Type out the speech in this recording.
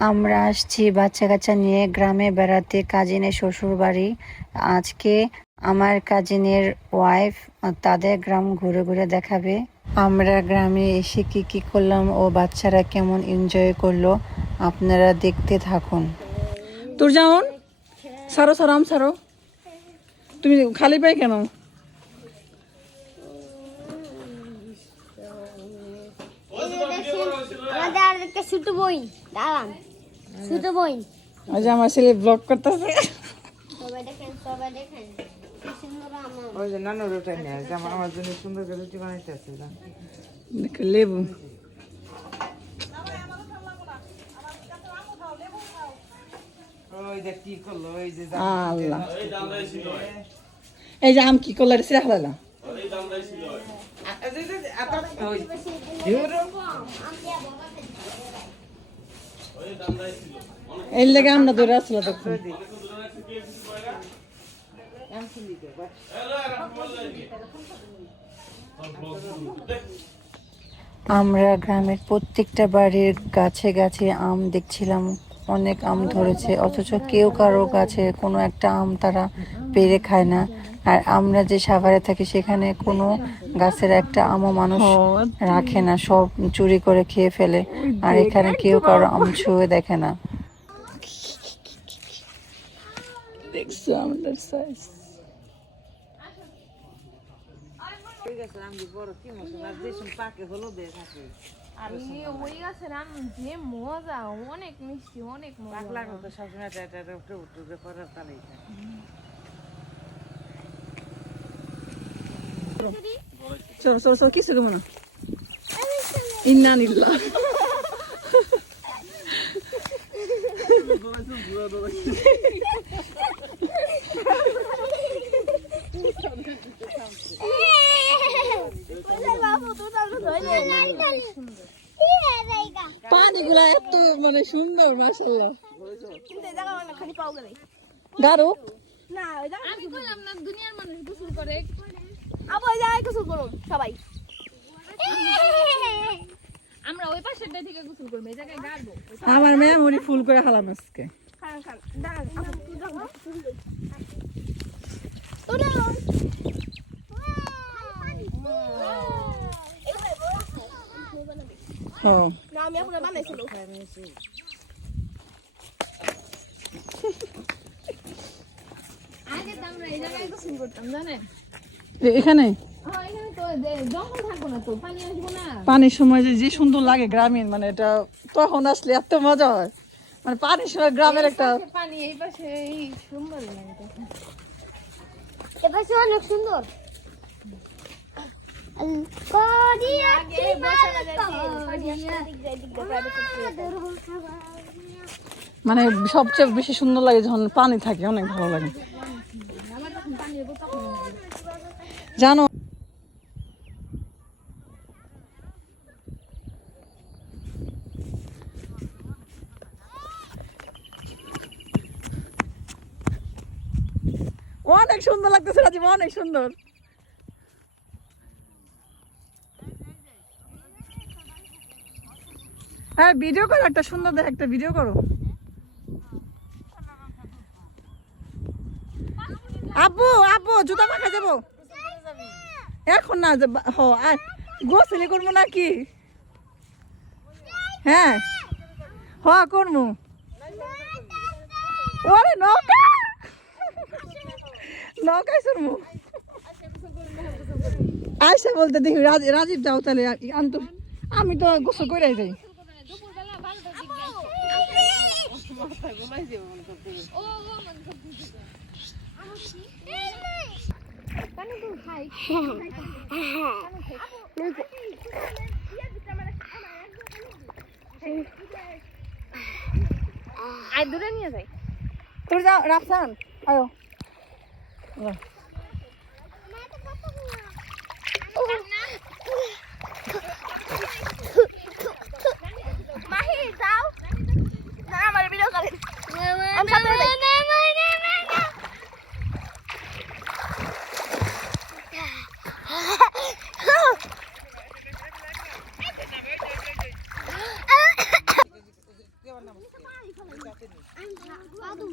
আমরা আসছি বাচ্চা কাচ্চা নিয়ে গ্রামে বেড়াতে কাজিনের শ্বশুর বাড়ি। আজকে আমার কাজিনের ওয়াইফ তাদের গ্রাম ঘুরে ঘুরে দেখাবে। আমরা গ্রামে এসে কি কি করলাম ও বাচ্চারা কেমন এনজয় করলো আপনারা দেখতে থাকুন। তোর যেমন সারো সারাম সারো, তুমি খালি পাই কেন? ছোট বই দাঁড়ান, ছোট বই আজ আমার ছেলে ব্লগ করতেছে। সবাই দেখেন, সবাই দেখেন কি সুন্দর আমার। ওই যে নানুর ওটাই নেয় যে আমার জন্য সুন্দর করে রুটি বানাইতে আছে। দেখো লেবু, ওই যে কি করলো, ওই যে আল্লাহ এই যে আম কি করলে সিরা খেলাইলাম। এর লেগে আমরা ধরে আসছিল দেখুন। আমরা গ্রামের প্রত্যেকটা বাড়ির গাছে গাছে আম দেখছিলাম। অনেক আম ধরেছে, অথচ কেউ কারো গাছে কোনো একটা আম তারা পেরে খায় না। আর আমরা যে সাভারে থাকি সেখানে কোনো গাছের একটা আমও মানুষ রাখে না, সব চুরি করে খেয়ে ফেলে। আর এখানে কেউ কারো আম ছুঁয়ে দেখে না। দেখছো আমাদের সাইজ। বড় কি মতো আর যে পাকে হলো বেশ থাকে। ওই গাছের আম যে মজা, অনেক মিষ্টি, অনেক মজা। পাকলা তো সবসময় এটা উঠে করার তালেই থাকে। চলো চলো চলো, কিছু কেমন ইন্না নিল্লা পানিগুলা এত মানে সুন্দর মাশাআল্লাহ। গারো আমি কইলাম না দুনিয়ার মানুষ গোসল করে, সবাই আমরা ওই পাশের থেকে গোসল করবো, এই জায়গায় গাড়বো। আমার মেমোরি ফুল করে খালাম আজকে। ও আমি আপনার বানাইছিল। আগে তো আমরা এই জায়গায় গোসল করতাম জানেন। এখানে এখানে তো জঙ্গল থাকবো না, তো পানি আসবো না। পানির সময় যে সুন্দর লাগে গ্রামীণ, মানে এটা তখন আসলে এত মজা হয়। মানে পানির সময় গ্রামের একটা পানি এই পাশে এই সুন্দর লাগে তখন। এবার অনেক সুন্দর। মানে সবচেয়ে বেশি সুন্দর লাগে যখন পানি থাকে, অনেক ভালো লাগে। জানো অনেক সুন্দর লাগতেছে রাজীব, অনেক সুন্দর। হ্যাঁ ভিডিও করো, একটা সুন্দর দেখে একটা ভিডিও করো। আব্বু আব্বু জুতা মাখা যাবো এখন না, গোসলি করবো নাকি? হ্যাঁ হ করবো। ওরে নৌকা, নৌকায় চড়বো। আয়সা বলতে দেখি রাজীব যাও তাহলে আনতো, আমি তো গোসল করে যাই। আয় দূরে নিয়ে যাই। তোর যাও রাফসান আয়ো। মাহি যাও না, আমার ভিডিও করেন। আমি সাথে যাই। আমি